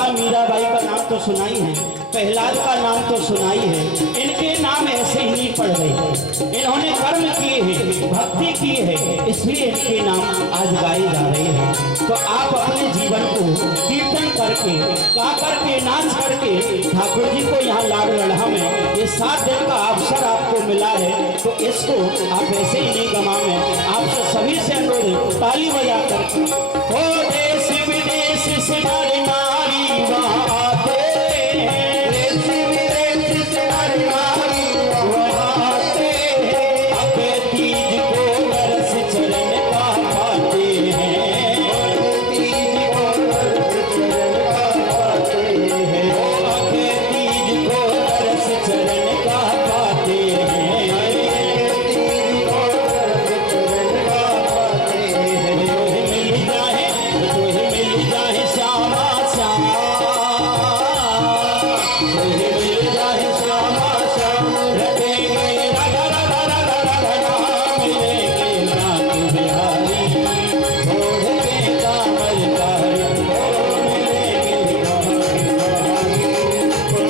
माता मीराबाई का नाम तो सुना ही है, प्रहलाद का नाम तो सुना ही है। इनके नाम ऐसे ही नहीं पड़ गए, इन्होंने कर्म किए हैं, भक्ति की है, इसलिए इनके नाम आज गाए जा रहे हैं। तो आप अपने जीवन को कीर्तन करके, गा करके, नाच करके ठाकुर जी को यहाँ लाड़ लड़ा में ये 7 दिन का अवसर आपको मिला है, तो इसको आप ऐसे ही नहीं गंवाएं। आपसे सभी से अनुरोध है, ताली बजा कर हो देश विदेश से नर नारी वहाँ आते हैं, देश विदेश से नर नारी वहाँ आते हैं, अबे तीज को नरस चरण का पाते हैं, तीज को नरस चरण का पाते हैं, अबे तीज को नरस चरण का पाते हैं, तीज को नरस चरण का पाते हैं। मिल जाए श्यामा श्याम, मिल जाए श्यामा श्याम, रटेंगे राधा राधा राधा राधा नाम, मिलेंगे नाथ बिहारी छोड़ के कामल कारी, मिलेंगे नाथ बिहारी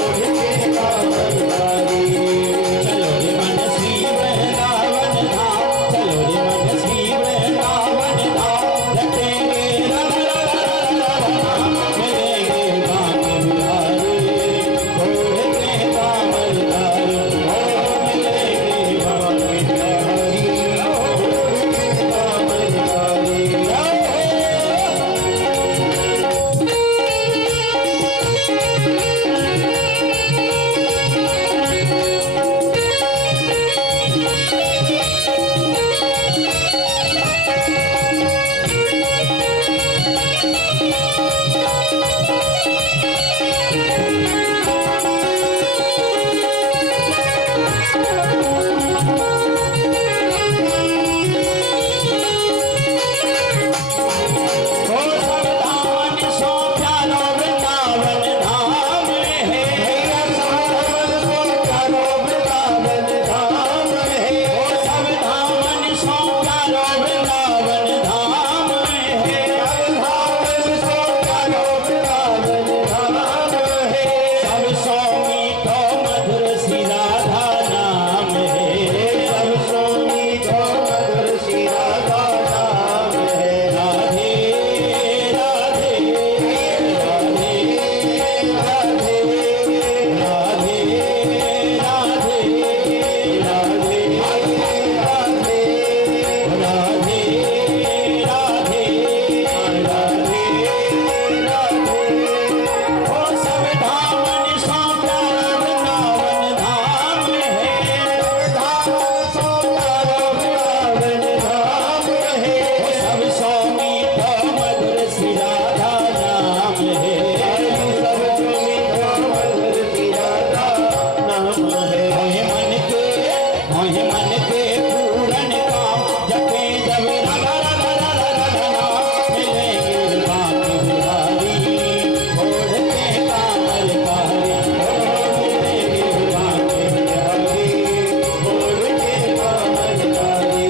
छोड़ के कामल कारी।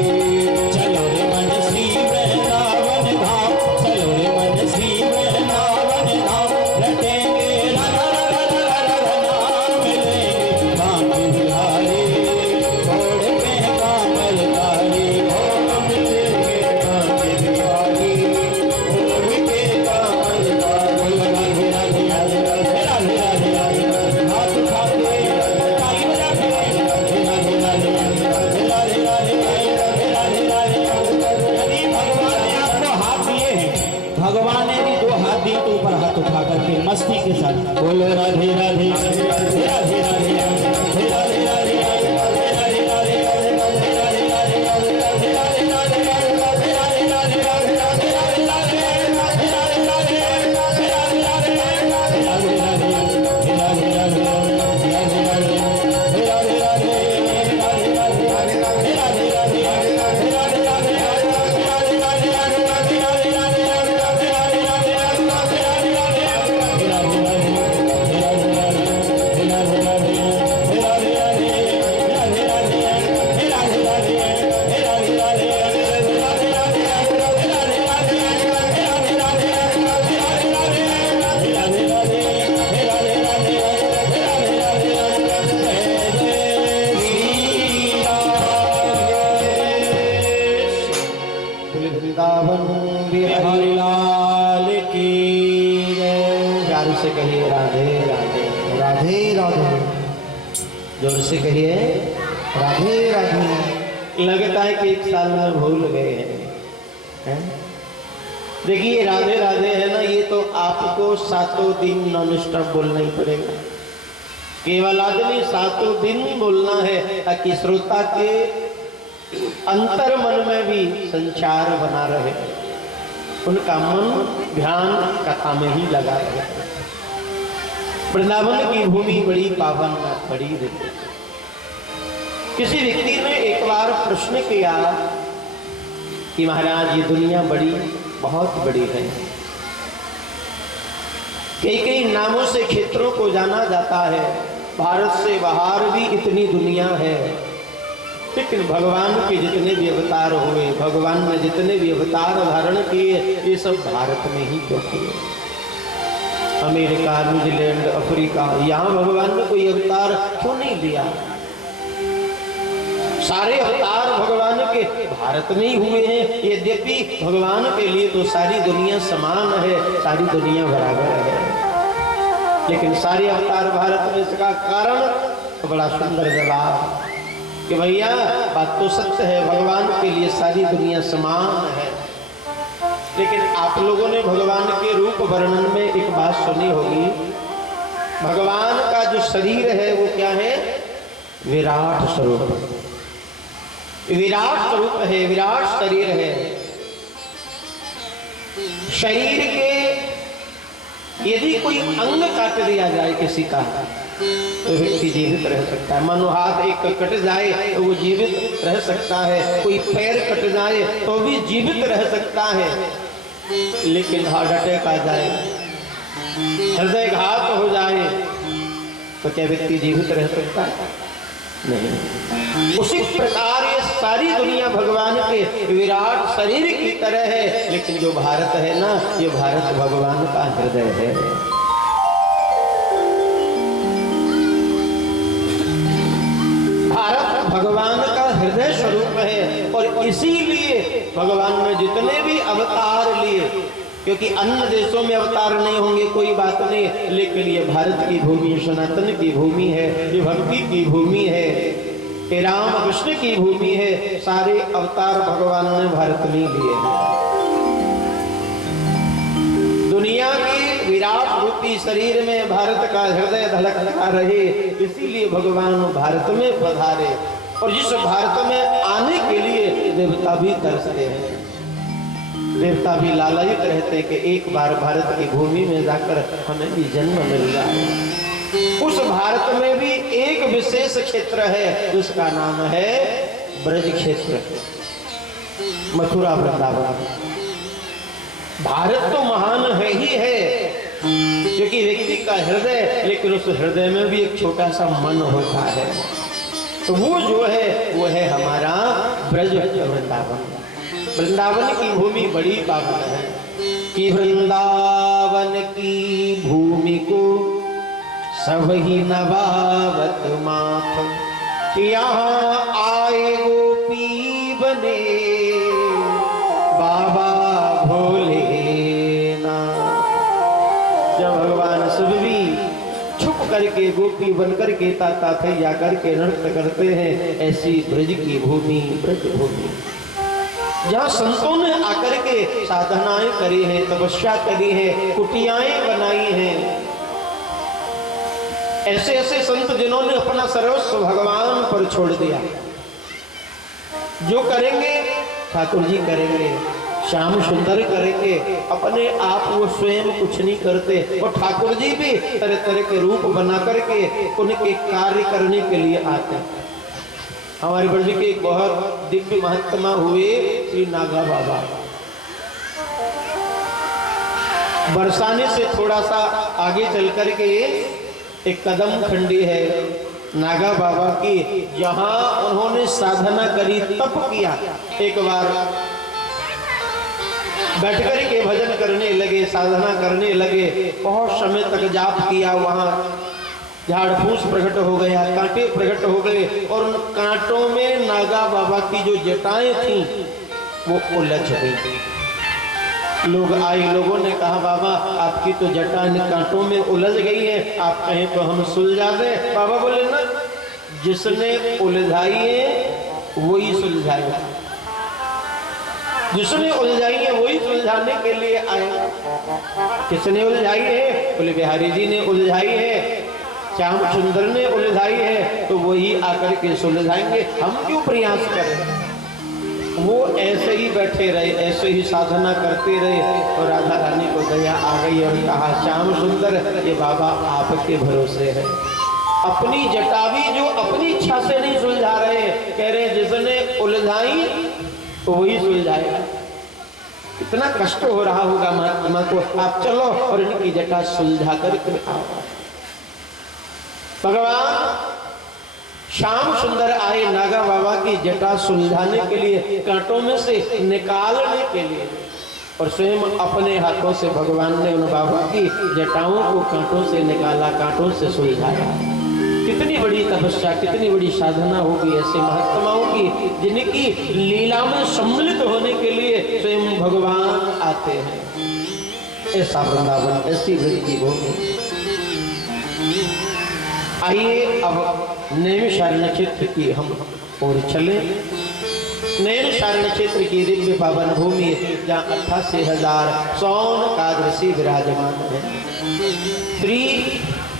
चलो रे मन श्री वृंदावन धाम, चलो रे मन श्री वृंदावन धाम, रटेंगे राधा राधा राधा नाम, मिलेंगे नाथ बिहारी छोड़ के कामल कारी, मिलेंगे नाथ बिहारी छोड़ के कामल कारी। भगवान ने भी 2 हाथ दिए तो ऊपर हाथ उठा करके मस्ती के साथ बोलो राधे राधे राधे राधे राधे राधे राधे राधे से कहिए राधे राधे। राधे राधे। जोर से कहिए राधे राधे। लगता है कि एक साल में भूल गए हैं। देखिए राधे राधे है ना, ये तो आपको सातों दिन नॉन स्टॉप बोलना ही पड़ेगा। केवल आदमी सातों दिन बोलना है ताकि श्रोता के अंतर मन में भी संचार बना रहे, उनका मन ध्यान कथा में ही लगा रहे। वृंदावन की भूमि बड़ी पावन बड़ी रहती। किसी व्यक्ति ने एक बार प्रश्न किया कि महाराज ये दुनिया बड़ी बहुत बड़ी है, कई कई नामों से क्षेत्रों को जाना जाता है, भारत से बाहर भी इतनी दुनिया है, लेकिन भगवान के जितने भी अवतार हुए, भगवान ने जितने भी अवतार धारण किए, ये सब भारत में ही क्यों किए? अमेरिका, न्यूजीलैंड, अफ्रीका, यहाँ भगवान ने कोई अवतार क्यों नहीं लिया? सारे अवतार भगवान के भारत में ही हुए हैं। यद्यपि भगवान के लिए तो सारी दुनिया समान है, सारी दुनिया बराबर है, लेकिन सारे अवतार भारत में। इसका कारण तो बड़ा सुंदर जवाब कि भैया बात तो सत्य है, भगवान के लिए सारी दुनिया समान है, लेकिन आप लोगों ने भगवान के रूप वर्णन में एक बात सुनी होगी। भगवान का जो शरीर है वो क्या है? विराट स्वरूप, विराट स्वरूप है, विराट शरीर है। शरीर के यदि कोई अंग काट दिया जाए किसी का तो व्यक्ति जीवित रह सकता है। मानो हाथ एक कट जाए तो वो जीवित रह सकता है, कोई पैर कट जाए तो भी जीवित रह सकता है, लेकिन हार्ट अटैक आ जाए, हृदयघात हो जाए तो क्या व्यक्ति जीवित रह सकता है? नहीं। उसी प्रकार ये सारी दुनिया भगवान के विराट शरीर की तरह है, लेकिन जो भारत है ना, ये भारत भगवान का हृदय है। भारत भगवान का हृदय स्वरूप है, और इसीलिए भगवान ने जितने भी अवतार लिए, क्योंकि अन्य देशों में अवतार नहीं होंगे कोई बात नहीं, लेकिन ये भारत की भूमि सनातन की भूमि है, ये भक्ति की भूमि है, ये राम कृष्ण की भूमि है। सारे अवतार भगवान ने भारत में लिए हैं। दुनिया के विराट रूपी शरीर में भारत का हृदय धड़कता रहे, इसीलिए भगवान भारत में पधारे, और जिस भारत में आने के लिए देवता भी तरसते हैं, देवता भी लालायित रहते हैं कि एक बार भारत की भूमि में जाकर हमें भी जन्म मिल जाए। उस भारत में भी एक विशेष क्षेत्र है, उसका नाम है ब्रज क्षेत्र, मथुरा वृंदावन। भारत तो महान है ही है, क्योंकि व्यक्ति का हृदय, लेकिन उस हृदय में भी एक छोटा सा मन होता है, तो वो जो है वो है हमारा ब्रज वृंदावन। वृंदावन की भूमि बड़ी पावन है कि वृंदावन की भूमि को सब ही नवावत माथ, यहाँ आए गोपी बने बाबा भोलेनाथ। जब भगवान सब भी छुप करके गोपी बन करके ताता थैया करके नृत्य करते हैं, ऐसी ब्रज की भूमि ब्रज भूमि, जहाँ संतों ने आकर के साधनाएं करी हैं, तपस्या करी है, कुटियाएं बनाई हैं। ऐसे ऐसे संत जिन्होंने अपना सर्वस्व भगवान पर छोड़ दिया। जो करेंगे ठाकुर जी करेंगे, श्याम सुंदर करेंगे, अपने आप वो स्वयं कुछ नहीं करते, और ठाकुर जी भी तरह तरह के रूप बना करके उनके कार्य करने के लिए आते हैं। हमारे ब्रज के एक बहुत दिव्य महात्मा हुए श्री नागा बाबा। बरसाने से थोड़ा सा आगे चल करके एक कदम खंडी है नागा बाबा की, जहां उन्होंने साधना करी, तप किया। एक बार बैठ कर के भजन करने लगे, साधना करने लगे, बहुत समय तक जाप किया। वहां झाड़ फूस प्रकट हो गया, कांटे प्रकट हो गए, और उन कांटों में नागा बाबा की जो जटाएं थी वो उलझ गई। लोग आए, लोगों ने कहा बाबा आपकी तो जटा इन कांटों में उलझ गई है, आप कहें तो हम सुलझा दें। बाबा बोले ना, जिसने उलझाई है वही सुलझाएगा, जिसने उलझाई है वही सुलझाने के लिए आएगा। किसने उलझाई है? बोले बिहारी जी ने उलझाई है, श्याम सुंदर ने उलझाई है, तो वही आकर के सुलझाएंगे, हम क्यों प्रयास करें। वो ऐसे ही बैठे रहे, ऐसे ही साधना करते रहे, और राधा रानी को दया आ गई और कहा श्याम सुंदर ये बाबा आपके भरोसे है। अपनी जटावी जो अपनी इच्छा से नहीं सुलझा रहे, कह रहे जिसने उलझाई तो वही सुलझाएगा। इतना कष्ट हो रहा होगा महात्मा को, आप चलो और इनकी जटा सुलझा करके आओ। भगवान श्याम सुंदर आए नागा बाबा की जटा सुलझाने के लिए, कांटों में से निकालने के लिए, और स्वयं अपने हाथों से भगवान ने उन बाबा की जटाओं को कांटों से निकाला, कांटों से सुलझाया। कितनी बड़ी तपस्या, कितनी बड़ी साधना होगी ऐसे महात्माओं की, जिनकी लीला में सम्मिलित होने के लिए स्वयं भगवान आते हैं। ऐसा वृंदावन, ऐसी वृत्ति होगी। आइए अब नैमिषारण्य क्षेत्र की हम और चले। नैमिषारण्य क्षेत्र की दिव्य पावन भूमि, जहाँ 88,000 सौनकादृषि विराजमान है। श्री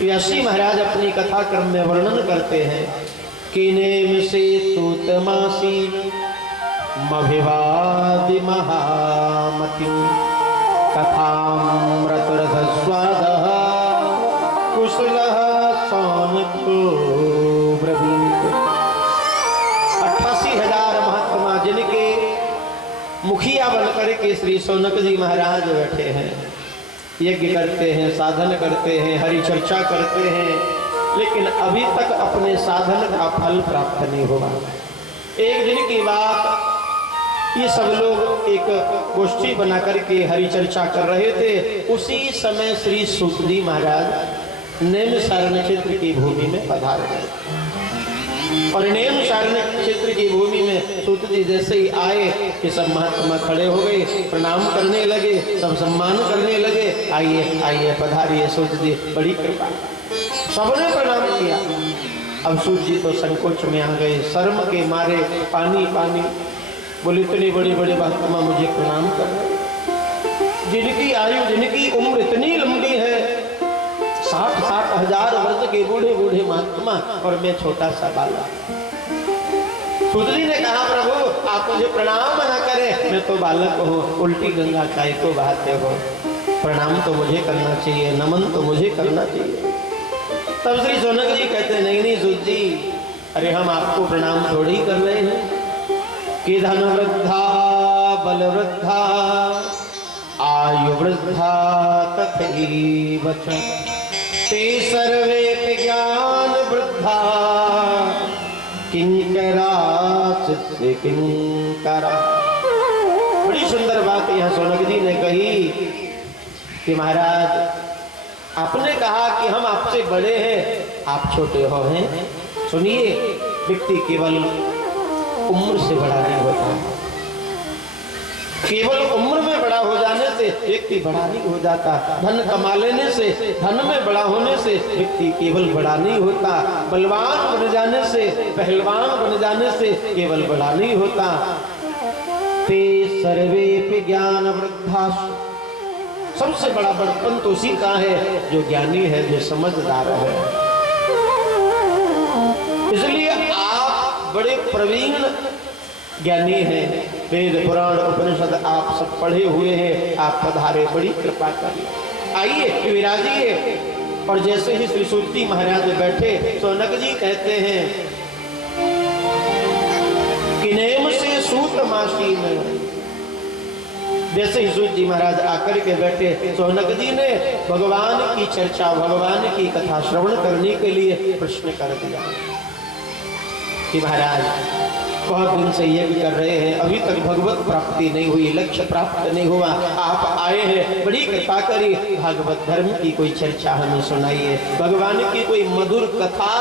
व्यासी महाराज अपनी कथा क्रम में वर्णन करते हैं कि नेम से तूतमासी मभिवादि महामति कथामृतरथ स्वाद कुशल सौनको ब्रवीत। 88,000 महात्मा जिनके मुखिया बनकर के श्री सौनक जी महाराज बैठे हैं, यज्ञ करते हैं, साधन करते हैं, हरि चर्चा करते हैं, लेकिन अभी तक अपने साधन का फल प्राप्त नहीं हुआ। एक दिन की बात, ये सब लोग एक गोष्ठी बना करके हरि चर्चा कर रहे थे। उसी समय श्री सूत जी महाराज नैमिषारण्य क्षेत्र की भूमि में पधार गए, और नैमिषारण्य क्षेत्र की भूमि में सूत जी जैसे ही आए कि सब महात्मा खड़े हो गए, प्रणाम करने लगे, सब सम्मान करने लगे। आइए आइए पधारिए सूत जी, बड़ी कृपा। सबने प्रणाम किया। अब सूत जी तो संकोच में आ गए, शर्म के मारे पानी पानी बोले इतनी बड़ी बड़ी महात्मा मुझे प्रणाम कर रहे, जिनकी आयु, जिनकी उम्र इतनी लंबी है, 60-60 हजार वर्ष के बूढ़े बूढ़े महात्मा, और मैं छोटा सा बालक। सूत जी ने कहा प्रभु आप मुझे प्रणाम न करें, मैं तो बालक हूँ, उल्टी गंगा काय को बहाते हो, प्रणाम तो मुझे करना चाहिए, नमन तो मुझे करना चाहिए। तब श्री सौनक जी कहते नहीं नहीं सूत जी, अरे हम आपको प्रणाम थोड़ी कर रहे हैं कि धन वृद्धा बल वृद्धा आयु वृद्धा तथैव च ते सर्वे ज्ञान वृद्धा किंकरा चित्ते किंकरा। बड़ी सुंदर बात यहाँ सौनक जी ने कही कि महाराज आपने कहा कि हम आपसे बड़े हैं, आप छोटे हो हैं। सुनिए, व्यक्ति केवल उम्र से बड़ा नहीं होता, केवल उम्र में बड़ा हो जाने से व्यक्ति बड़ा नहीं हो जाता, धन कमा लेने से, धन में बड़ा होने से व्यक्ति केवल बड़ा नहीं होता, बलवान बन जाने से, पहलवान बन जाने से केवल बड़ा नहीं होता। ते सर्वे ज्ञान वृद्धा, सबसे बड़ा बड़पन तो उसी का है जो ज्ञानी है, जो समझदार है। इसलिए आप बड़े प्रवीण ज्ञानी हैं, वेद पुराण उपनिषद आप सब पढ़े हुए हैं, आप पधारे, बड़ी कृपा करिए, आइए विराजिए। और जैसे ही श्री सूत जी महाराज बैठे, सौनक जी कहते हैं कि नेम से सूत मासी में, जैसे ही सूत जी महाराज आकर के बैठे, सौनक जी ने भगवान की चर्चा, भगवान की कथा श्रवण करने के लिए प्रश्न कर दिया कि महाराज बहुत दिन से यज्ञ कर रहे हैं, अभी तक भगवत प्राप्ति नहीं हुई, लक्ष्य प्राप्त नहीं हुआ, आप आए हैं, बड़ी कृपा करिए, भागवत धर्म की कोई चर्चा हमें सुनाइए, भगवान की कोई मधुर कथा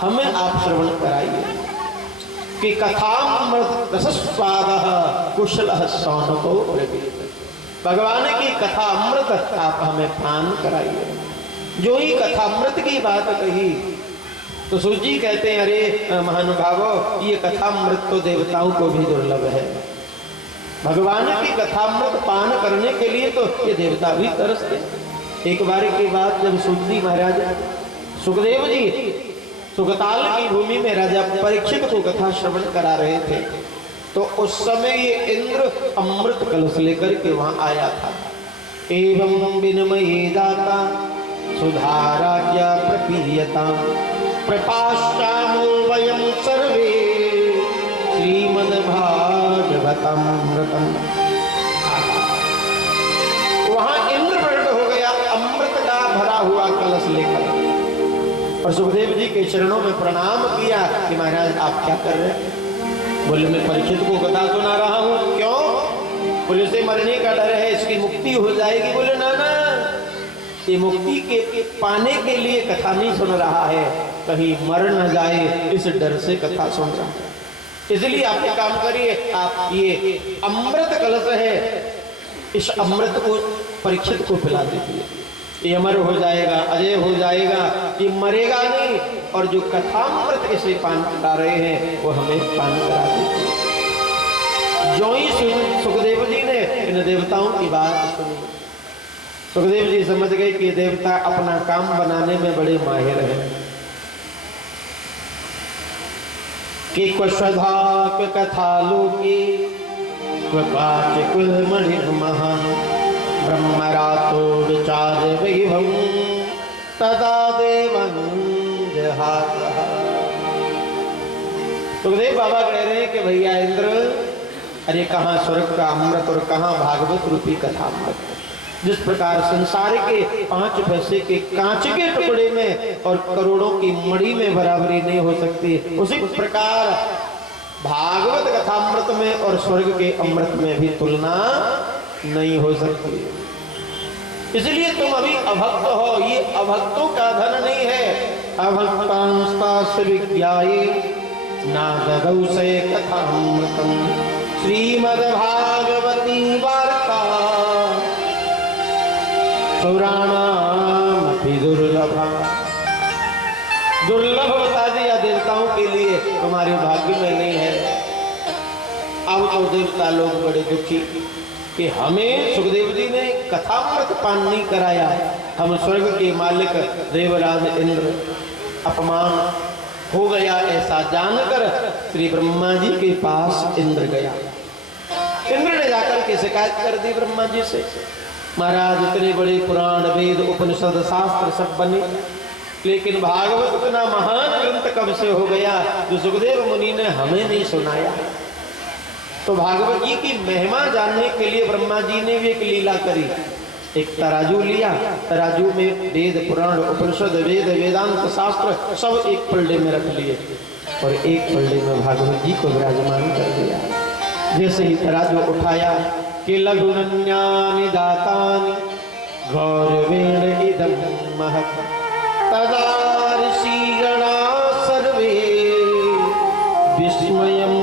हमें आप श्रवण कराइए कि कथामृत रसस्वादः कुशलः सौनको ब्रवीत। भगवान की कथा अमृत आप हमें पान कराइए। जो ही कथा अमृत की बात कही तो सूत जी कहते हैं, अरे महानुभावो, ये कथा अमृत तो देवताओं को भी दुर्लभ है। भगवान की कथा अमृत पान करने के लिए तो ये देवता भी तरसते। एक बार की बात, जब सूत जी महाराज सुखदेव जी सुखताल की भूमि में राजा परीक्षित को कथा श्रवण करा रहे थे, तो उस समय ये इंद्र अमृत कलश लेकर के वहां आया था। एवं विनमये दाता सुधाराज्ञा प्रपीयता प्रपाश्चामो वयं सर्वे श्रीमद्भागवतमृतम्। वहां इंद्र प्रकट हो गया अमृत का भरा हुआ कलश लेकर, और सुखदेव जी के चरणों में प्रणाम किया कि महाराज आप क्या कर रहे हैं। बोले मैं परीक्षित को कथा सुना रहा हूं। क्यों? बोले से मरने का डर है, इसकी मुक्ति हो जाएगी। बोले ना ना, ये मुक्ति के पाने के लिए कथा नहीं सुन रहा है, कहीं मर न जाए इस डर से कथा सुन रहा है। इसलिए आप एक काम करिए, आप ये अमृत कलश है, इस अमृत को परीक्षित को पिला दीजिए। ये अमर हो जाएगा, अजय हो जाएगा, ये मरेगा नहीं। और जो कथामृत इसे पान करा रहे हैं वो हमें पान करा देंगे। जो ही सुखदेव जी ने इन देवताओं की बात सुनी, सुखदेव जी समझ गए कि ये देवता अपना काम बनाने में बड़े माहिर हैं। कि क्वश्वधा कथा लोके क्वपाच कुलमणि महान ब्रह्मरातो विचार वैभव तदा देवं जहातः। सुखदेव बाबा कह रहे हैं कि भैया इंद्र, अरे कहाँ स्वर्ग का अमृत और कहाँ भागवत रूपी कथा अमृत। जिस प्रकार संसार के 5 पैसे के कांच के टुकड़े में और करोड़ों की मणि में बराबरी नहीं हो सकती, उसी प्रकार भागवत कथा अमृत में और स्वर्ग के अमृत में भी तुलना नहीं हो सकती। इसलिए तुम अभी अभक्त हो, ये अभक्तों का धन नहीं है। अभक्तांस्तास्य विज्ञाये ना ददौ से कथामृतम् श्रीमद्भागवती वार्ता पुराणामपि दुर्लभा। दुर्लभ बता दिया देवताओं के लिए, तुम्हारे भाग्य में नहीं है। अब तो देवता लोग बड़े दुखी कि हमें सुखदेव जी ने कथामृत पान नहीं कराया। हम स्वर्ग के मालिक देवराज इंद्र अपमान हो गया, ऐसा जानकर श्री ब्रह्मा जी के पास इंद्र गया। इंद्र ने जाकर के शिकायत कर दी ब्रह्मा जी से, महाराज इतने बड़े पुराण वेद उपनिषद शास्त्र सब बने, लेकिन भागवत इतना महान ग्रंथ कब से हो गया जो सुखदेव मुनि ने हमें नहीं सुनाया। तो भागवत जी की महिमा जानने के लिए ब्रह्मा जी ने भी एक लीला करी। एक तराजू लिया, तराजू में वेद पुराण उपनिषद वेद वेदांत शास्त्र सब एक पलड़े में रख लिए और एक पलड़े में भागवत जी को विराजमान कर दिया। जैसे ही तराजू उठाया कि लघुनन्यानि दातानि गौरवेण इदं महत् तदा ऋषिगणा सर्वे विस्मयं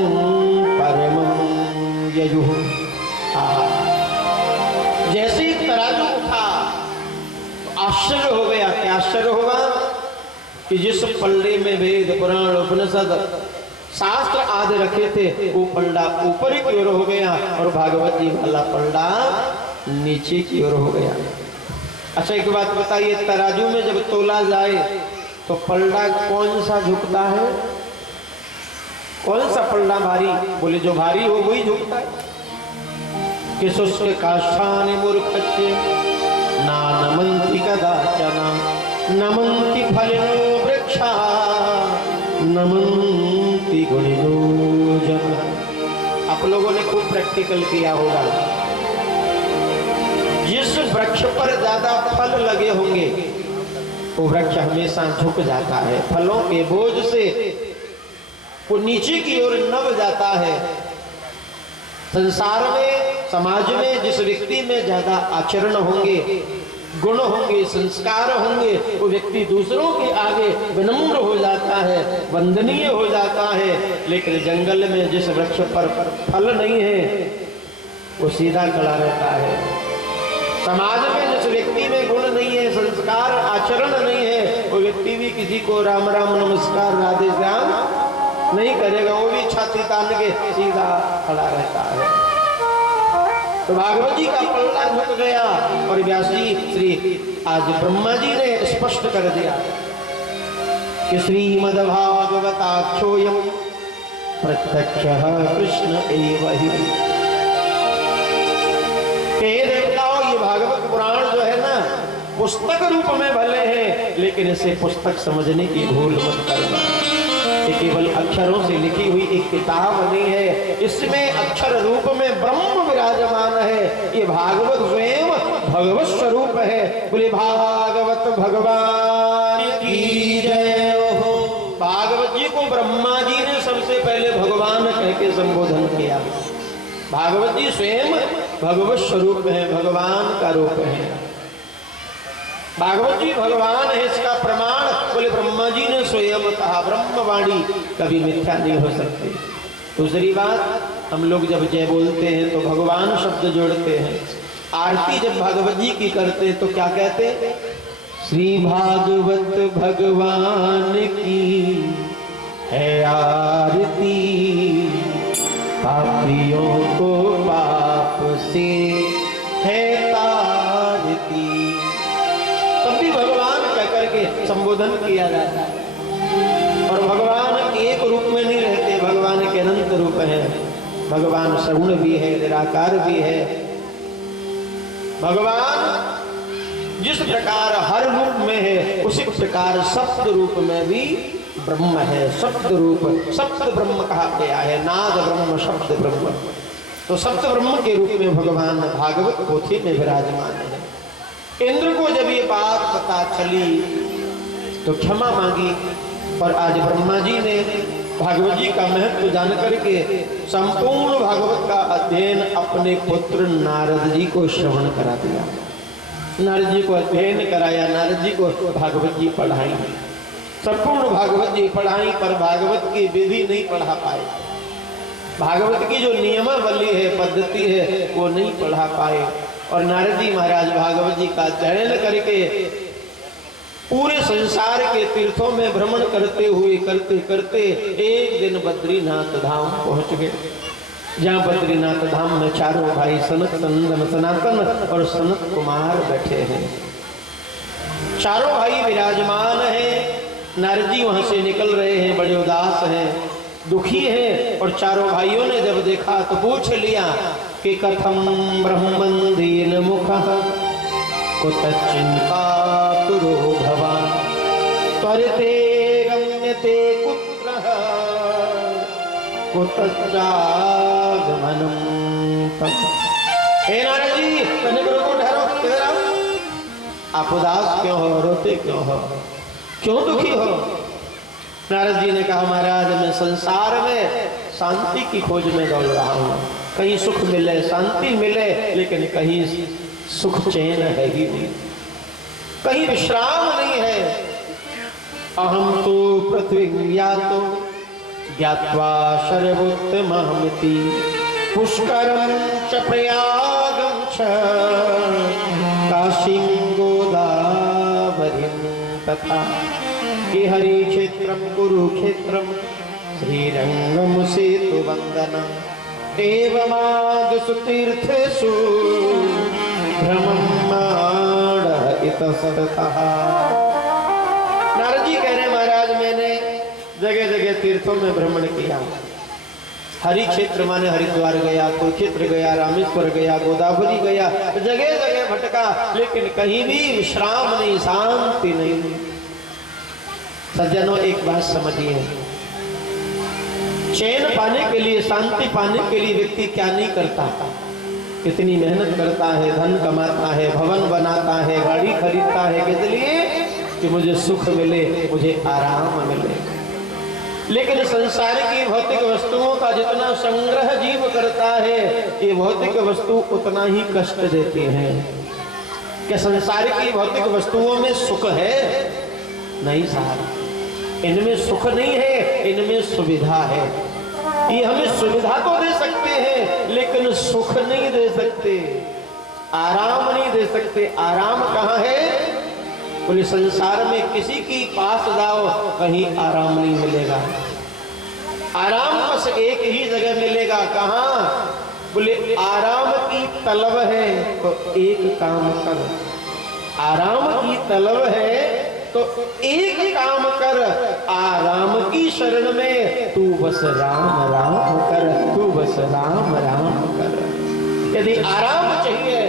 परमं ययुः। जैसे ही तराजू उठा तो आश्चर्य हो गया। क्या आश्चर्य होगा कि जिस पल्ले में वेद पुराण उपनिषद शास्त्र आदि रखे थे वो पल्ला ऊपर की ओर हो गया और भागवत जी वाला पल्ला नीचे की ओर हो गया। अच्छा एक बात बताइए, तराजू में जब तोला जाए तो पल्ला कौन सा झुकता है? कौन सा पल्ला भारी? बोले जो भारी हो वही झुकता है। कि शुष्क काष्ठानि मूर्खस्य ना नमन्ति कदाचन नमन्ति फलिनो वृक्षा नमन्ति गुणिनो जन। आप लोगों ने खूब प्रैक्टिकल किया होगा। जिस वृक्ष पर ज्यादा फल लगे होंगे वो वृक्ष हमेशा झुक जाता है, फलों के बोझ से वो नीचे की ओर नब जाता है। संसार में समाज में जिस व्यक्ति में ज्यादा आचरण होंगे, गुण होंगे, संस्कार होंगे, वो व्यक्ति दूसरों के आगे विनम्र हो जाता है, वंदनीय हो जाता है। लेकिन जंगल में जिस वृक्ष पर फल नहीं है वो सीधा खड़ा रहता है। समाज में जिस व्यक्ति में गुण नहीं है, संस्कार आचरण नहीं है, वो व्यक्ति भी किसी को राम राम नमस्कार राधे श्याम नहीं करेगा, वो भी छाती तान के सीधा खड़ा रहता है। तो भागवत जी का पल्ला झुक गया और व्यास जी श्री आज ब्रह्मा जी ने स्पष्ट कर दिया कि श्रीमद्भागवताख्योऽयं प्रत्यक्षः कृष्ण एव हि। हे देवताओं, ये भागवत पुराण जो है ना, पुस्तक रूप में भले हैं, लेकिन इसे पुस्तक समझने की भूल मत करना। ये केवल अक्षरों से लिखी हुई एक किताब नहीं है, इसमें अक्षर रूप में ब्रह्म विराजमान है। ये भागवत स्वयं भगवत स्वरूप है। बोले भागवत भगवान की जय हो। भागवत जी को ब्रह्मा जी ने सबसे पहले भगवान कह के संबोधन किया। भागवत जी स्वयं भगवत स्वरूप है, भगवान का रूप है। भागवत जी भगवान है, इसका प्रमाण बोले ब्रह्मा जी ने स्वयं कहा। ब्रह्मवाणी कभी मिथ्या नहीं हो सकती। दूसरी बात, हम लोग जब जय बोलते हैं तो भगवान शब्द जोड़ते हैं। आरती जब भागवत जी की करते हैं तो क्या कहते हैं? श्री भागवत भगवान की है आरती, पापियों को पाप से है तारती। तब भी भगवान कह करके संबोधन किया जाता है। और भगवान एक रूप में नहीं रहते, भगवान के अनंत रूप है। भगवान सगुण भी है, निराकार भी है। भगवान जिस प्रकार हर रूप में है, उसी प्रकार सप्त रूप में भी ब्रह्म है। सप्त रूप, सप्त ब्रह्म कहा गया है। नाद ब्रह्म, शब्द ब्रह्म। तो सप्त ब्रह्म के रूप में भगवान भागवत पोथी में विराजमान है। इंद्र को जब ये बात पता चली तो क्षमा मांगी, और आज ब्रह्मा जी ने भागवत जी का महत्व जान करके संपूर्ण भागवत का अध्ययन अपने पुत्र नारद जी को श्रवण करा दिया। नारद जी को अध्ययन कराया, नारद जी को भागवत जी पढ़ाई। संपूर्ण भागवत जी पढ़ाई, पर भागवत की विधि नहीं पढ़ा पाए। भागवत की जो नियमावली है, पद्धति है, वो नहीं पढ़ा पाए। और नारद जी महाराज भागवत जी का अध्ययन करके पूरे संसार के तीर्थों में भ्रमण करते हुए करते करते एक दिन बद्रीनाथ धाम पहुंच गए, जहाँ बद्रीनाथ धाम में चारों भाई सनत, सनंदन, सनातन और सनत कुमार बैठे हैं। चारों भाई विराजमान हैं। नारद जी वहां से निकल रहे हैं, बड़े उदास हैं, दुखी हैं। और चारों भाइयों ने जब देखा तो पूछ लिया कि कथम ब्रह्मन् दीन मुखः कुतचिन्तातुरो भवान् त्वरिते गम्यते कुत्रः कुतश्चागमनं तत्। हे नारद जी, तनिक रुको, ठहरो, किधर आओ। आप उदास क्यों हो, रोते क्यों हो, क्यों दुखी हो? नारद जी ने कहा, महाराज मैं संसार में शांति की खोज में दौड़ रहा हूँ। कहीं सुख मिले, शांति मिले, लेकिन कहीं सुख चैन है ही नहीं, कहीं विश्राम नहीं है। अहम तो पृथ्वी यातो ज्ञात्वा सर्वोत्तममिति पुष्करं च प्रयागं च काशीं गोदावरीं तथा कि हरि क्षेत्रं कुरुक्षेत्रं श्रीरंगं सेतुवन्दनम् एवमादिषु तीर्थेषु नारद जी कह रहे महाराज, मैंने जगह जगह तीर्थों में भ्रमण किया। हरि क्षेत्र माने हरिद्वार गया, कुरुक्षेत्र गया, रामेश्वर गया, गोदावरी गया, जगह जगह भटका, लेकिन कहीं भी विश्राम नहीं, शांति नहीं। सज्जनों, एक बात समझिए, चैन पाने के लिए, शांति पाने के लिए व्यक्ति क्या नहीं करता, कितनी मेहनत करता है, धन कमाता है, भवन बनाता है, गाड़ी खरीदता है, किस लिए? कि मुझे सुख मिले, मुझे आराम मिले। लेकिन संसार की भौतिक वस्तुओं का जितना संग्रह जीव करता है, ये भौतिक वस्तु उतना ही कष्ट देती हैं। क्या संसार की भौतिक वस्तुओं में सुख है? नहीं साहब, इनमें सुख नहीं है, इनमें सुविधा है। ये हमें सुविधा तो दे सकते हैं, लेकिन सुख नहीं दे सकते। आराम नहीं दे सकते। आराम कहाँ है? बोले संसार में किसी की पास जाओ कहीं आराम नहीं मिलेगा। आराम बस एक ही जगह मिलेगा। कहाँ? बोले आराम की तलब है तो एक काम कर। आराम की तलब है तो एक काम कर। आराम की शरण में तू बस राम राम कर, तू बस राम राम कर। यदि आराम चाहिए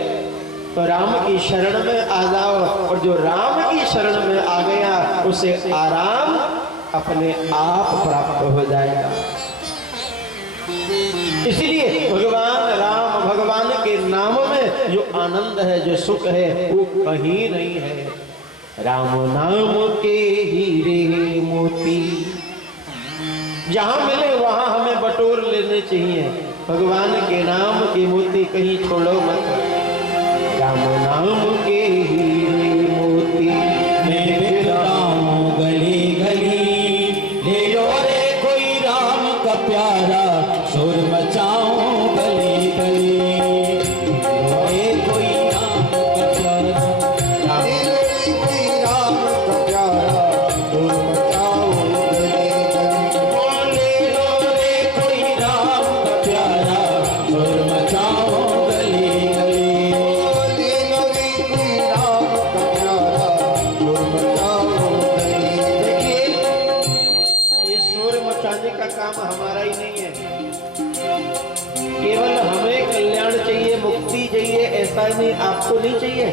तो राम की शरण में आ जाओ, और जो राम की शरण में आ गया उसे आराम अपने आप प्राप्त हो जाएगा। इसलिए भगवान राम, भगवान के नाम में जो आनंद है, जो सुख है, वो कहीं नहीं है। राम नाम के हीरे मोती जहां मिले वहां हमें बटोर लेने चाहिए। भगवान के नाम के मोती कहीं छोड़ो मत। राम नाम के हीरे मोती मैं बिखराऊं गली गली, ले लो रे कोई राम का प्यारा, शोर मचाऊं गली गली। ले कोई राम का प्यारा, का काम हमारा ही नहीं है। केवल हमें कल्याण चाहिए, मुक्ति चाहिए, ऐसा ही नहीं। आपको नहीं चाहिए?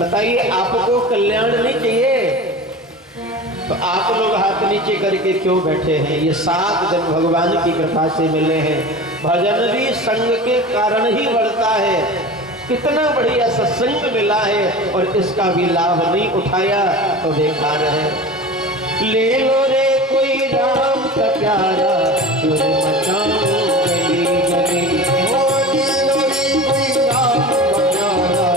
बताइए, आपको कल्याण नहीं चाहिए तो आप लोग हाथ नीचे करके क्यों बैठे हैं? ये 7 दिन भगवान की कृपा से मिले हैं। भजन भी संग के कारण ही बढ़ता है। कितना बढ़िया सत्संग मिला है और इसका भी लाभ नहीं उठाया तो बेकार है। ले लो रे कोई राम का प्यारा, शोर मचाऊं गली गली। ले लो रे कोई राम का प्यारा,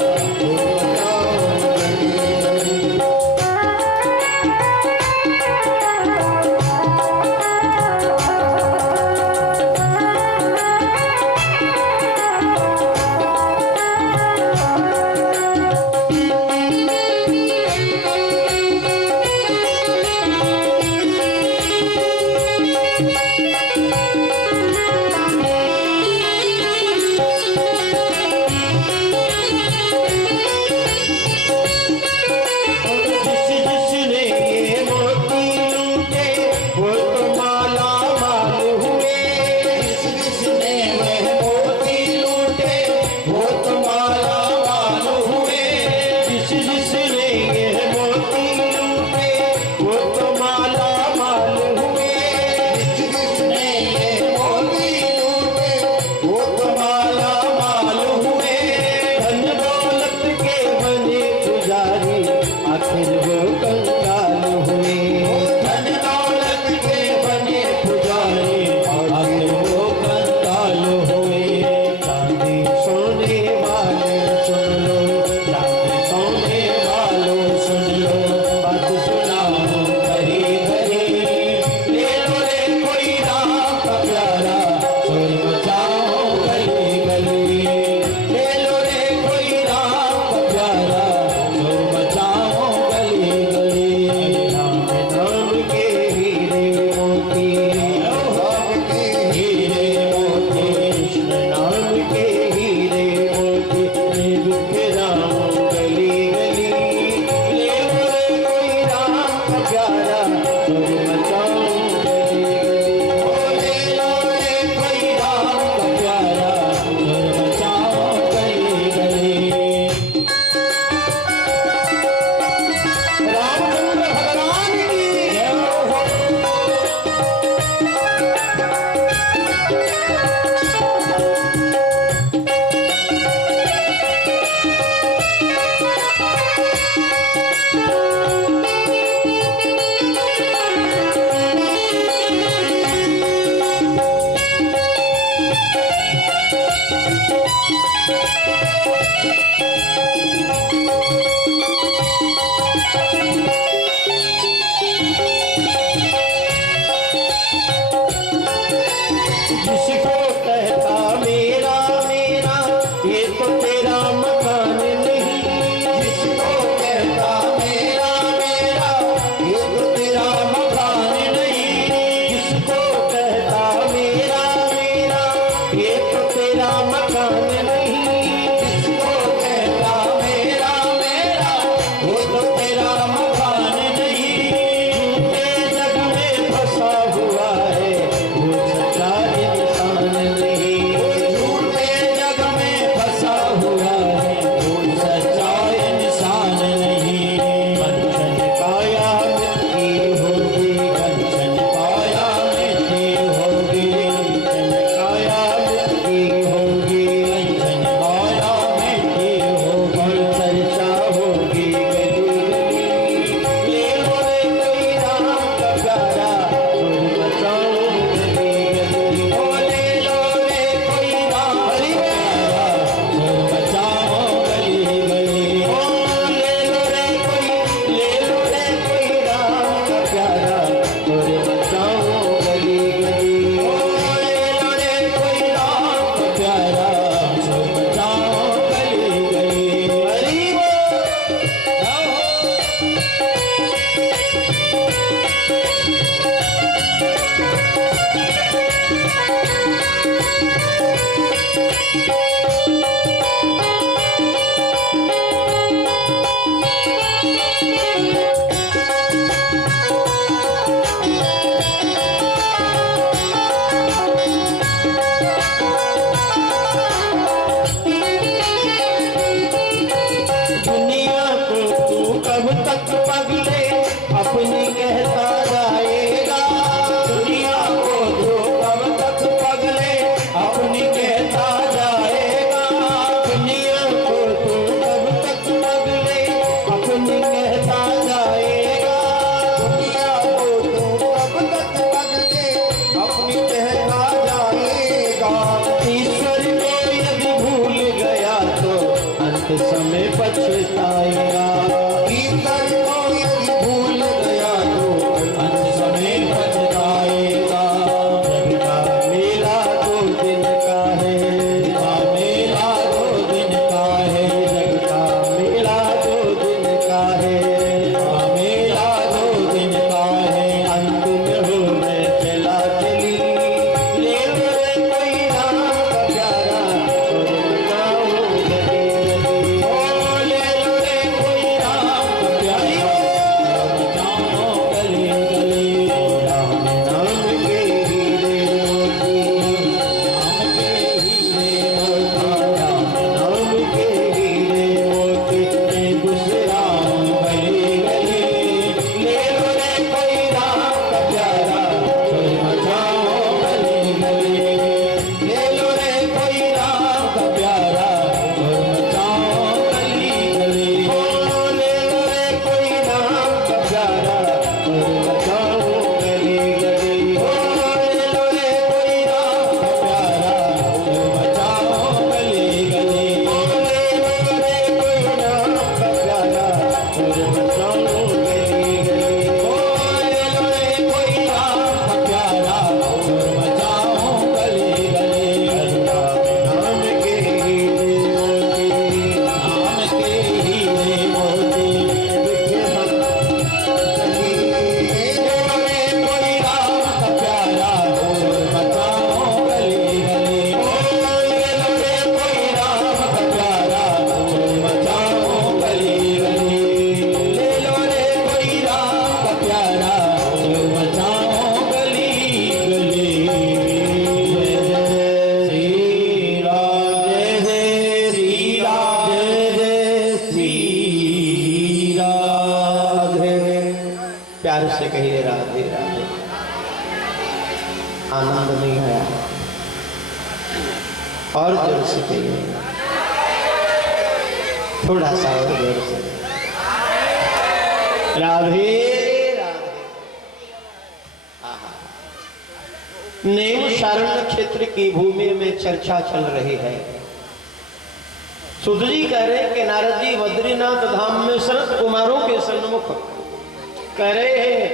शोर मचाऊं गली गली। दिन कहता जाएगा, दुनिया को तू कब तक बदले अपनी कहता जाएगा। ईश्वर को यदि भूल गया तो अंत समय पछताएगा। ईश्वर को यदि भूल गया तो अंत समय पछताएगा। जग का मेला 2 दिन का है, मेला 2 दिन का है, जग का मेला 2 दिन का है, मेला 2 दिन का है। अंत में हो मैं चला चली, ले लो रे कोई राम का प्यारा, और बताओ गली गली। ओ ले लो रे कोई राम का प्यारा, और बताओ गली गली। राम नाम के हीरे मोती, राम के हीरे मोती, राम नाम के हीरे मोती, गुजराम गली गली। ले लो रे कोई राम का प्यारा, और बताओ गली गली। ले लो रे कोई राम का प्यारा, और बताओ गली गली। ओ ले लो रे कोई राम का प्यारा, और बताओ गली गली। ओ ले लो रे कोई राम का प्यारा, और बताओ गली गली। ओ ले लो रे कोई राम का प्यारा, और बताओ गली गली। ओ ले लो रे कोई राम का प्यारा, और बताओ गली गली। नाम के हीरे मोती, नाम के हीरे मोती, लिखे हम चली ले लो रे कोई राम का प्यारा, और बताओ गली गली। ओ ले लो रे कोई राम का प्यारा, और बताओ गली गली। ले लो रे कोई राम का प्यारा, और बताओ गली गली। जय जय श्री राम, जय जय श्री राम, जय जय श्री राधे। प्यार से कहिए राधे राधे। आनंद नहीं आया? और जोर से कहिए, थोड़ा सा और जोर से। राधे राधे। आहा। नेम शारण्य क्षेत्र की भूमि में चर्चा चल रही है। सुध जी कह रहे हैं कि नारद जी बद्रीनाथ धाम में सनत कुमारों के सन्मुख कह रहे हैं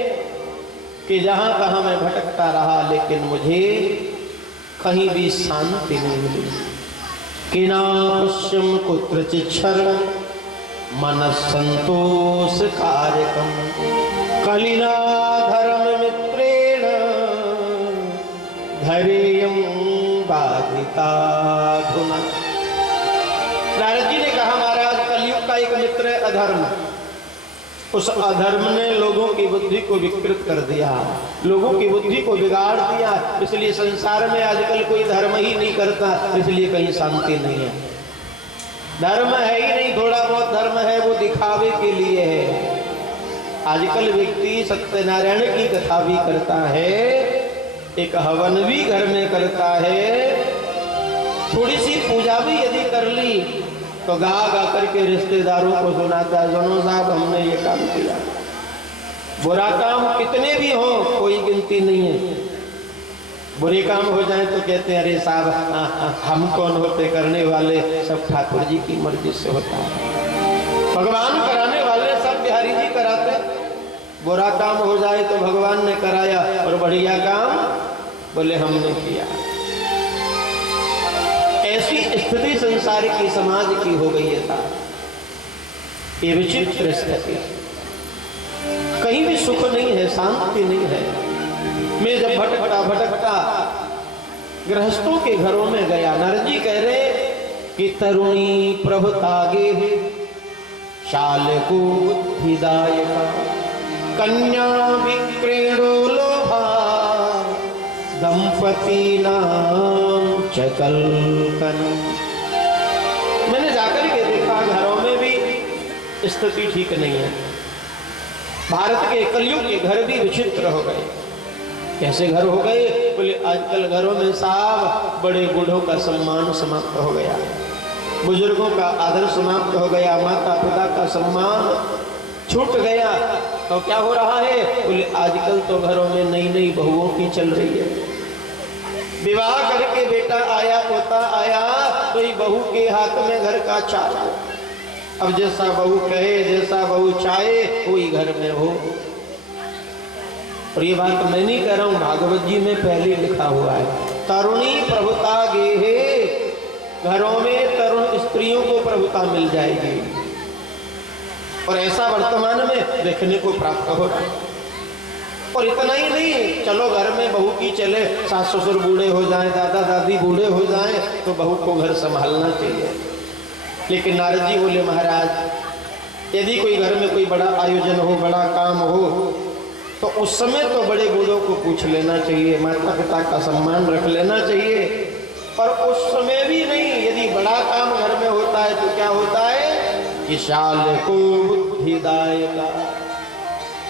कि जहां कहां मैं भटकता रहा, लेकिन मुझे कहीं भी शांति नहीं मिली। किना पुष्यम कुत्रचित् शरणं मन संतोष कार्यकम कलिना धर्म मित्रेण धैर्यं बाधिताधुना। नारद जी ने कहा, महाराज कलयुग का एक मित्र है अधर्म। उस अधर्म ने लोगों की बुद्धि को विकृत कर दिया, लोगों की बुद्धि को बिगाड़ दिया। इसलिए संसार में आजकल कोई धर्म ही नहीं करता, इसलिए कहीं शांति नहीं है। धर्म है ही नहीं, थोड़ा बहुत धर्म है वो दिखावे के लिए है। आजकल व्यक्ति सत्यनारायण की कथा भी करता है, एक हवन भी घर में करता है, थोड़ी सी पूजा भी यदि कर ली तो गा गा करके रिश्तेदारों को सुनाता है, सुनो साहब हमने ये काम किया। बुरा काम कितने भी हो कोई गिनती नहीं है। बुरे काम हो जाए तो कहते हैं अरे साहब हम कौन होते करने वाले, सब ठाकुर जी की मर्जी से होता है। भगवान कराने वाले सब बिहारी जी कराते। बुरा काम हो जाए तो भगवान ने कराया, और बढ़िया काम बोले हमने किया। ऐसी स्थिति संसार की समाज की हो गई है साहब। ये विचित्र स्थिति, कहीं भी सुख नहीं है, शांति नहीं है। मैं जब भटकता गृहस्थों के घरों में गया, नारद जी कह रहे कि तरुणी प्रभु तागे शाल को बुद्धिदायका कन्या विक्रीणो लोभा दंपति नाम चकलकन। मैंने जाकर के देखा घरों में भी स्थिति ठीक नहीं है। भारत के कलयुग के घर भी विचित्र हो गए। कैसे घर हो गए? बोले आजकल घरों में साहब बड़े बूढ़ों का सम्मान समाप्त हो गया, बुजुर्गों का आदर समाप्त हो गया, माता पिता का सम्मान छूट गया तो क्या हो रहा है? बोले आजकल तो घरों में नई नई बहुओं की चल रही है। विवाह करके बेटा आया, पोता आया, तो ये बहू के हाथ में घर का चारा। अब जैसा बहू कहे, जैसा बहू चाहे, वही घर में हो। और ये बात मैं नहीं कह रहा हूं, भागवत जी में पहले लिखा हुआ है, तरुणी प्रभुता गेहे, घरों में तरुण स्त्रियों को प्रभुता मिल जाएगी। और ऐसा वर्तमान में देखने को प्राप्त हो रहा है। और इतना ही नहीं, चलो घर में बहू की चले, सास ससुर बूढ़े हो जाएं, दादा दादी बूढ़े हो जाएं, तो बहू को घर संभालना चाहिए। लेकिन नारद जी बोले महाराज, यदि कोई घर में कोई बड़ा आयोजन हो, बड़ा काम हो, तो उस समय तो बड़े बूढ़ों को पूछ लेना चाहिए, माता पिता का सम्मान रख लेना चाहिए। पर उस समय भी नहीं, यदि बड़ा काम घर में होता है तो क्या होता है कि शाल को बुद्धिदायका,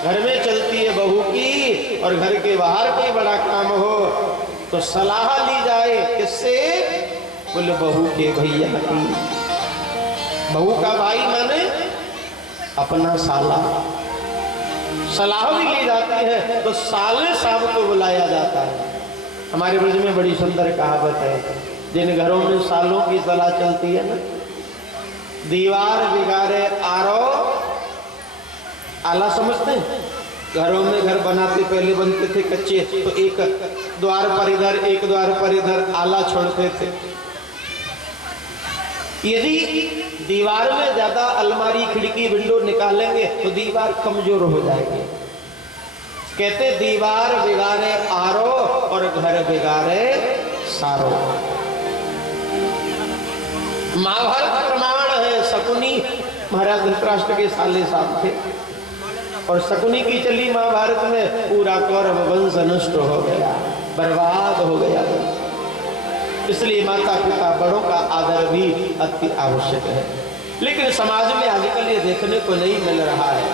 घर में चलती है बहू की, और घर के बाहर कोई बड़ा काम हो तो सलाह ली जाए। किससे? बोले बहू के भैया की। बहू का भाई माने अपना साला। सलाह भी ली जाती है तो साले साहब को बुलाया जाता है। हमारे ब्रज में बड़ी सुंदर कहावत है, जिन घरों में सालों की सलाह चलती है ना, दीवार बिगाड़े आरो आला, समझते हैं? घरों में घर बनाते पहले बनते थे कच्चे, तो एक द्वार पर इधर, एक द्वार पर इधर आला छोड़ते थे। यदि दीवार में ज्यादा अलमारी खिड़की विंडो निकालेंगे तो दीवार कमजोर हो जाएगी। कहते दीवार बिगाड़े आरो और घर बिगाड़े सारो। महाभारत प्रमाण है। शकुनी महाराज धृतराष्ट्र के साले साहब थे, और शकुनी की चली महाभारत में, पूरा कौरव वंश नष्ट हो गया, बर्बाद हो गया। इसलिए माता पिता बड़ों का आदर भी अति आवश्यक है। लेकिन समाज में आजकल ये देखने को नहीं मिल रहा है।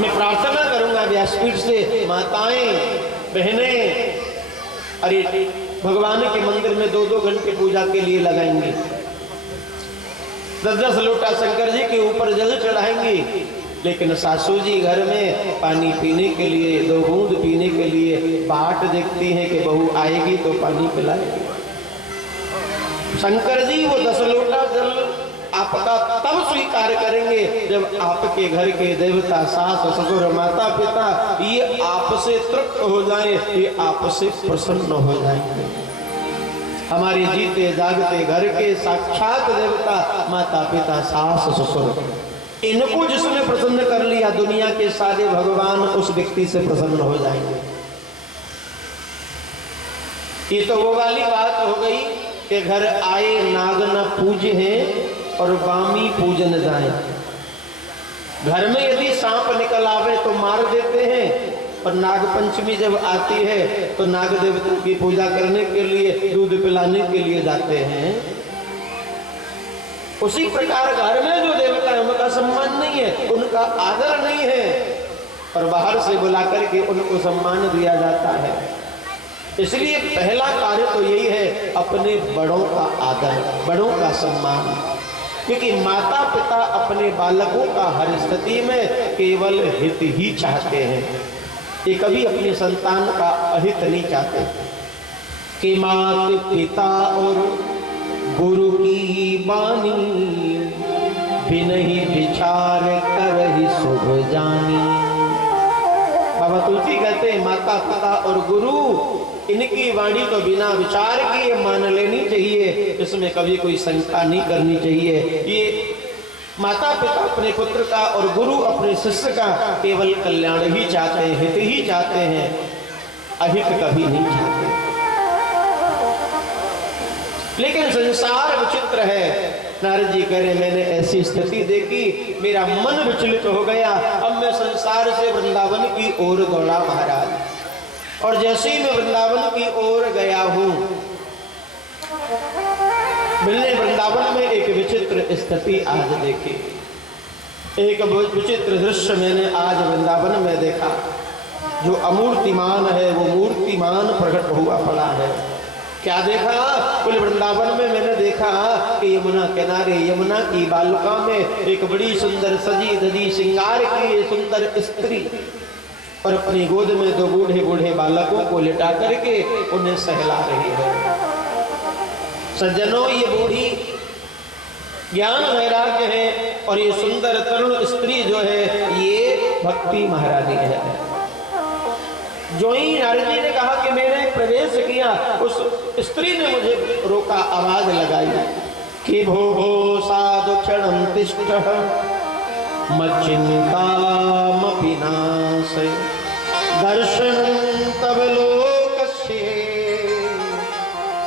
मैं प्रार्थना करूंगा व्यासपीठ से, माताएं बहनें, अरे भगवान के मंदिर में 2-2 घंटे पूजा के लिए लगाएंगी, 10-10 लोटा शंकर जी के ऊपर जल चढ़ाएंगी, लेकिन सासू जी घर में पानी पीने के लिए, 2 बूंद पीने के लिए बाट देखती हैं कि बहू आएगी तो पानी पिलाएगी। शंकर जी वो 10 लोटा जल आपका तब स्वीकार करेंगे जब आपके घर के देवता, सास ससुर, माता पिता ये आपसे तृप्त हो जाए, ये आपसे प्रसन्न हो जाएंगे। हमारे जीते जागते घर के साक्षात देवता माता पिता, सास ससुर, इनको जिसने प्रसन्न कर लिया, दुनिया के सारे भगवान उस व्यक्ति से प्रसन्न हो जाएंगे। ये तो वो वाली बात हो गई कि घर आए नाग न पूजे हैं और बामी पूजन जाए। घर में यदि सांप निकल आवे तो मार देते हैं, और नाग पंचमी जब आती है तो नाग देवता की पूजा करने के लिए, दूध पिलाने के लिए जाते हैं। उसी प्रकार घर में जो देवता है उनका सम्मान नहीं है, उनका आदर नहीं है, और बाहर से बुला करके उनको सम्मान दिया जाता है। इसलिए पहला कार्य तो यही है, अपने बड़ों का आदर, बड़ों का सम्मान। क्योंकि माता पिता अपने बालकों का हर स्थिति में केवल हित ही चाहते हैं, ये कभी अपने संतान का अहित नहीं चाहते। कि माता पिता और गुरु की बानी, बिनहि विचार करहि शुभ जानी। बाबा तुलसी कहते हैं माता पिता और गुरु, इनकी वाणी तो बिना विचार किए मान लेनी चाहिए, इसमें कभी कोई शंका नहीं करनी चाहिए। ये माता पिता अपने पुत्र का और गुरु अपने शिष्य का केवल कल्याण ही चाहते हैं, हित ही चाहते हैं, अहित कभी नहीं चाहते। लेकिन संसार विचित्र है। नारद जी कह रहे मैंने ऐसी स्थिति देखी, मेरा मन विचलित हो गया, अब मैं संसार से वृंदावन की ओर दौड़ा महाराज। और जैसे ही मैं वृंदावन की ओर गया हूं, मैंने वृंदावन में एक विचित्र स्थिति आज देखी, एक विचित्र दृश्य मैंने आज वृंदावन में देखा। जो अमूर्तिमान है वो मूर्तिमान प्रकट हुआ पड़ा है। क्या देखा? कुल वृंदावन में मैंने देखा कि यमुना किनारे यमुना की बालुका में एक बड़ी सुंदर सजी धजी श्रृंगार की सुंदर स्त्री और अपनी गोद में दो बूढ़े बूढ़े बालकों को लिटा करके उन्हें सहला रही है। सज्जनों, ये बूढ़ी ज्ञान वैराग्य है और ये सुंदर तरुण स्त्री जो है ये भक्ति महारानी है। जो ही नारद जी ने कहा कि मैंने प्रवेश किया, उस स्त्री ने मुझे रोका, आवाज लगाई कि भो भो साधु क्षणं तिष्ठ मच्चिंतामपि नाशय दर्शनं तव लोकस्य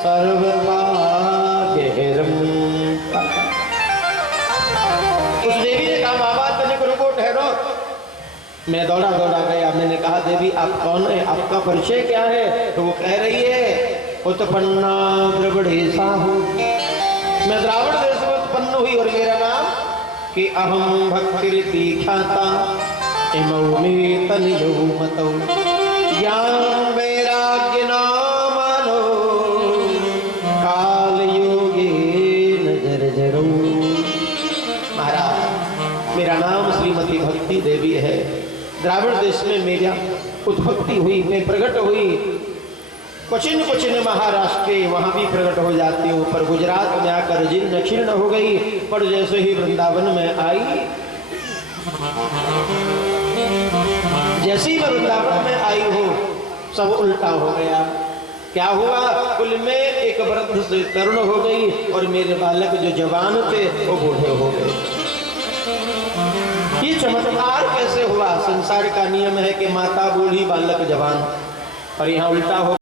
सर्वभाग्यहरं। उस देवी ने कहा बाबा तनिक रुको, ठहरो। मैं दौड़ा दौड़ा गया, मैंने कहा देवी आप कौन है, आपका परिचय क्या है? तो वो कह रही है उत्पन्ना द्रविड़े साहू, मैं द्राविड़ देश में उत्पन्न हुई और मेरा नाम कि अहम भक्तिरिति ख्याता इमौ मे तनियो मतौ ज्ञान वैराग्य नामानो काल योगे नजर जरो। महाराज, मेरा नाम श्रीमती भक्ति देवी है। द्राविड़ देश में मेरी उत्पत्ति हुई, मैं प्रकट हुई। क्वचिन महाराष्ट्र के वहां भी प्रकट हो जाती हूँ, पर गुजरात में आकर जीर्ण क्षीर्ण हो गई। पर जैसे ही वृंदावन में आई, जैसे ही मैं वृंदावन में आई हूँ सब उल्टा हो गया। क्या हुआ? कुल में एक वृद्ध से तरुण हो गई और मेरे बालक जो जवान थे वो बूढ़े हो गए। ये चमत्कार कैसे हुआ? संसार का नियम है कि माता बूढ़ी बालक जवान, और यहाँ उल्टा हो